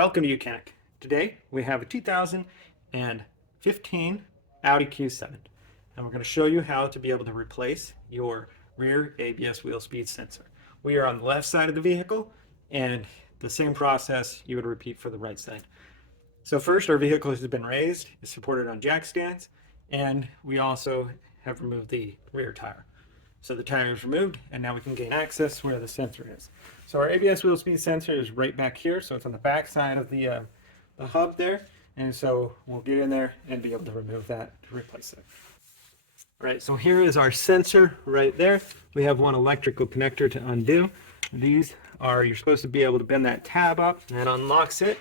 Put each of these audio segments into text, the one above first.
Welcome to Mechanic. Today we have a 2015 Audi Q7 and we're going to show you how to be able to replace your rear ABS wheel speed sensor. We are on the left side of the vehicle and the same process you would repeat for the right side. So first, our vehicle has been raised, it's supported on jack stands, and we also have removed the rear tire. So the tire is removed, and now we can gain access where the sensor is. So our ABS wheel speed sensor is right back here, so it's on the back side of the hub there, and so we'll get in there and be able to remove that to replace it. All right, so here is our sensor right there. We have one electrical connector to undo. These are, you're supposed to be able to bend that tab up, and that unlocks it.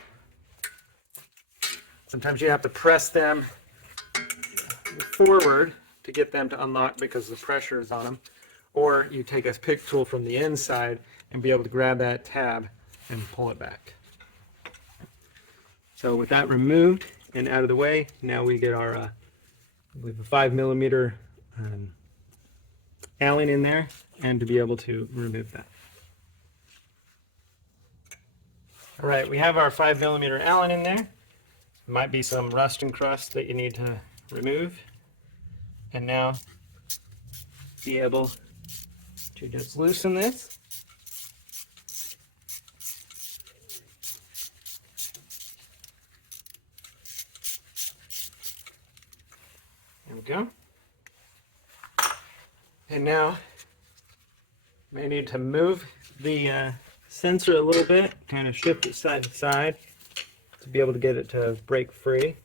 Sometimes you have to press them forward to get them to unlock because the pressure is on them, or you take a pick tool from the inside and be able to grab that tab and pull it back. So with that removed and out of the way, now we get our we have a 5mm Allen in there, and to be able to remove that. All right, we have our 5mm Allen in there. Might be some rust and crust that you need to remove, and now be able to just loosen this. There we go. And now may need to move the sensor a little bit, kind of shift it side to side to be able to get it to break free.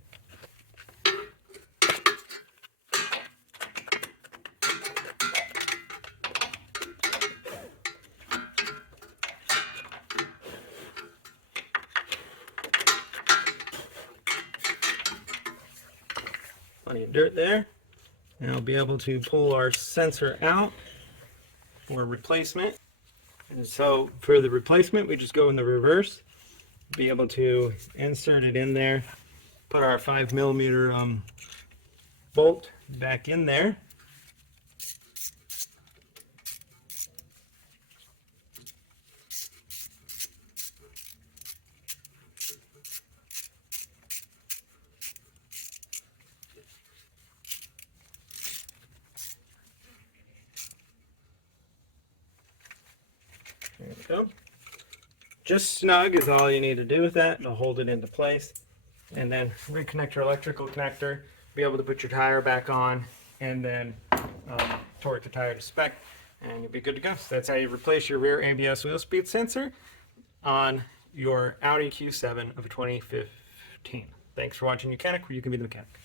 Plenty of dirt there. And I'll be able to pull our sensor out for replacement. And so for the replacement, we just go in the reverse, be able to insert it in there, put our 5mm bolt back in there. There we go. Just snug is all you need to do with that to hold it into place. And then reconnect your electrical connector, be able to put your tire back on, and then torque the tire to spec, and you'll be good to go. So that's how you replace your rear ABS wheel speed sensor on your Audi Q7 of 2015. Thanks for watching Mechanic, where you can be the mechanic.